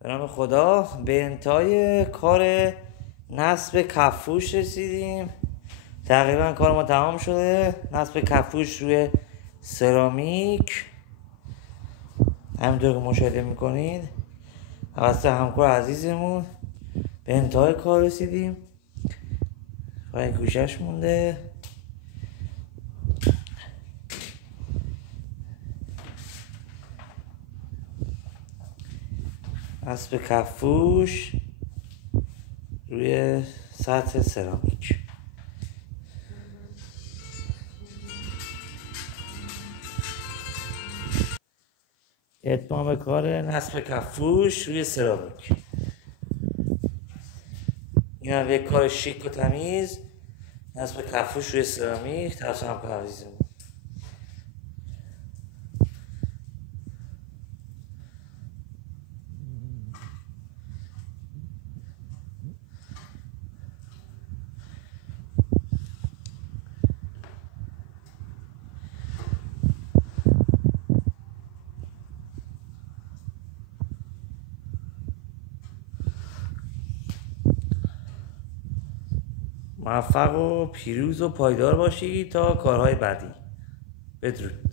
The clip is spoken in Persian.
به نام خدا به انتهای کار نصب کفوش رسیدیم. تقریبا کار ما تمام شده. نصب کفوش روی سرامیک، همینطور که مشاهده میکنید توسط همکار عزیزمون به انتهای کار رسیدیم و این گوشش مونده. نصب کفوش روی سطح سرامیک. اتمام کار نصب کفوش روی سرامیک. این هم یک کار شیک و تمیز، نصب کفوش روی سرامیک توسط همکار عزیزمون. موفق و پیروز و پایدار باشید تا کارهای بعدی. بدرود.